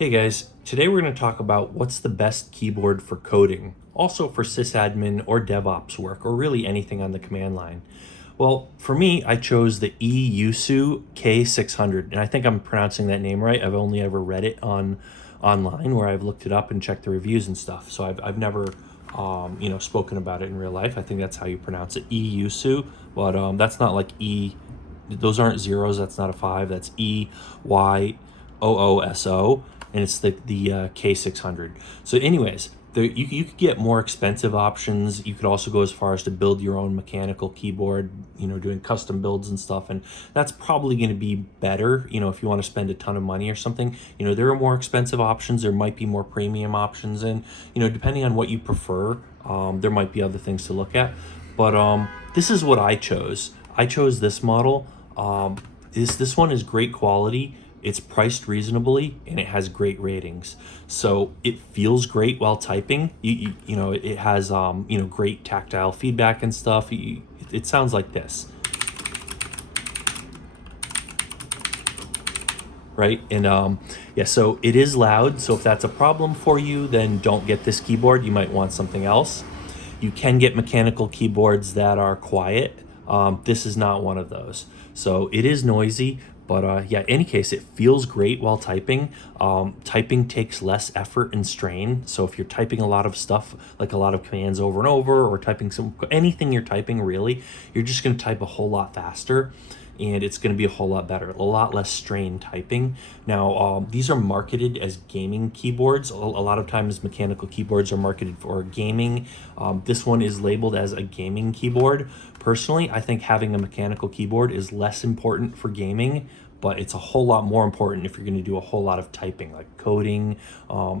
Hey guys, today we're going to talk about what's the best keyboard for coding, also for sysadmin or DevOps work, or really anything on the command line. Well, for me, I chose the E-YOOSO K600, and I think I'm pronouncing that name right. I've only ever read it on online where I've looked it up and checked the reviews and stuff. So I've never, spoken about it in real life. I think that's how you pronounce it, E-YOOSO, but that's not like E. Those aren't zeros. That's not a five. That's EYOOSO, and it's the K600. So, anyways, you could get more expensive options. You could also go as far as to build your own mechanical keyboard, doing custom builds and stuff. And that's probably going to be better, if you want to spend a ton of money or something. There are more expensive options. There might be more premium options. And, depending on what you prefer, there might be other things to look at. But this is what I chose. I chose this model. This one is great quality. It's priced reasonably and it has great ratings. So it feels great while typing. It has great tactile feedback and stuff. It sounds like this, right? And yeah, so it is loud. So if that's a problem for you, then don't get this keyboard. You might want something else. You can get mechanical keyboards that are quiet. This is not one of those. So it is noisy, but yeah, any case, it feels great while typing. Typing takes less effort and strain. So if you're typing a lot of stuff, like a lot of commands over and over, or typing anything you're typing really, you're just going to type a whole lot faster. And it's going to be a whole lot better, a lot less strain typing. Now, these are marketed as gaming keyboards. A lot of times mechanical keyboards are marketed for gaming. This one is labeled as a gaming keyboard. Personally, I think having a mechanical keyboard is less important for gaming, but it's a whole lot more important if you're going to do a whole lot of typing, like coding.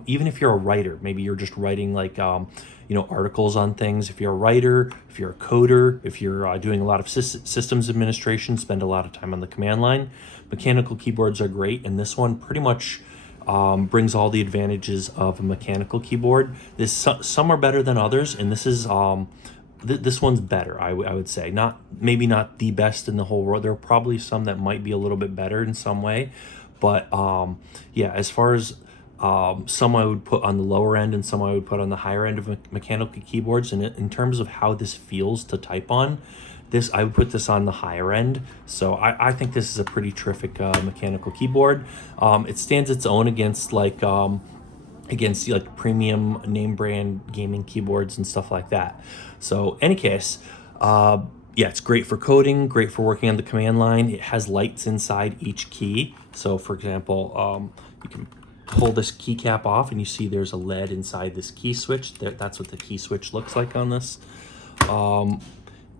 Even if you're a writer, maybe you're just writing like articles on things. If you're a writer, if you're a coder, if you're doing a lot of systems administration, spend a lot of time on the command line. Mechanical keyboards are great, and this one pretty much brings all the advantages of a mechanical keyboard. Some are better than others, and this is this one's better. I would say, maybe not the best in the whole world. There are probably some that might be a little bit better in some way, but yeah, as far as some I would put on the lower end and some I would put on the higher end of mechanical keyboards. And in terms of how this feels to type on, this I would put this on the higher end. So I think this is a pretty terrific mechanical keyboard. It stands its own against like premium name brand gaming keyboards and stuff like that. So any case, yeah, it's great for coding, great for working on the command line. It has lights inside each key. So for example, you can pull this keycap off and you see there's a LED inside this key switch. That's what the key switch looks like on this.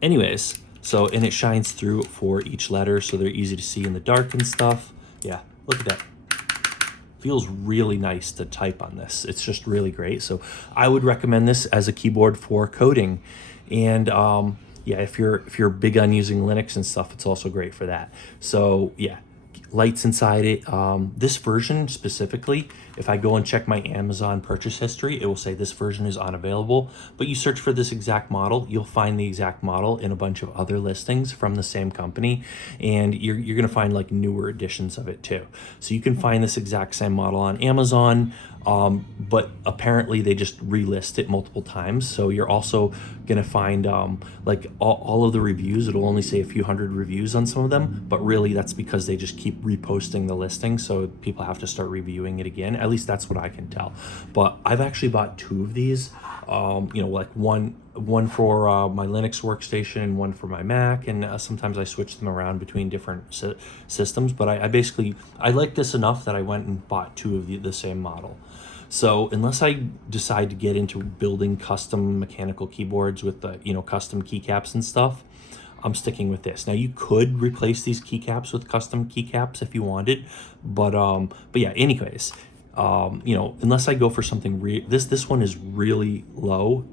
Anyways, and it shines through for each letter, so they're easy to see in the dark and stuff. Yeah, look at that. Feels really nice to type on this. It's just really great. So I would recommend this as a keyboard for coding. And yeah, if you're big on using Linux and stuff, it's also great for that. So yeah, lights inside it. This version specifically, if I go and check my Amazon purchase history, it will say this version is unavailable. But you search for this exact model, you'll find the exact model in a bunch of other listings from the same company, and you're gonna find like newer editions of it too. So you can find this exact same model on Amazon, but apparently they just relist it multiple times. So you're also gonna find like all of the reviews. It'll only say a few hundred reviews on some of them, but really that's because they just keep reposting the listing, so people have to start reviewing it again. At least that's what I can tell. But I've actually bought two of these, like one for my Linux workstation and one for my Mac, and sometimes I switch them around between different systems. But I like this enough that I went and bought two of the same model. So unless I decide to get into building custom mechanical keyboards with the custom keycaps and stuff, I'm sticking with this. Now you could replace these keycaps with custom keycaps if you wanted, but yeah. Anyways, unless I go for something this one is really low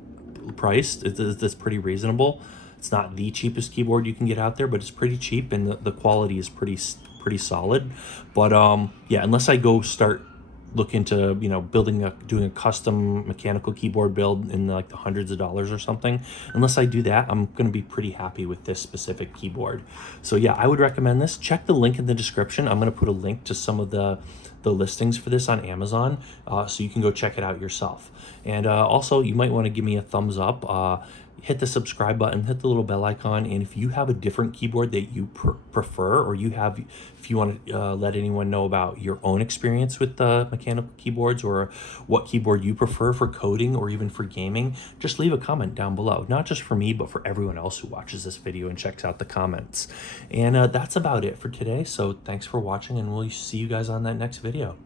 priced. It's pretty reasonable. It's not the cheapest keyboard you can get out there, but it's pretty cheap, and the quality is pretty solid. But yeah, unless I go start look into, you know, doing a custom mechanical keyboard build in like the hundreds of dollars or something. Unless I do that, I'm going to be pretty happy with this specific keyboard. So yeah, I would recommend this. Check the link in the description. I'm going to put a link to some of the listings for this on Amazon, so you can go check it out yourself. And also, you might want to give me a thumbs up. Hit the subscribe button, hit the little bell icon, and if you have a different keyboard that you prefer, or if you want to let anyone know about your own experience with mechanical keyboards, or what keyboard you prefer for coding or even for gaming, just leave a comment down below. Not just for me, but for everyone else who watches this video and checks out the comments. And that's about it for today. So thanks for watching, and we'll see you guys on that next video.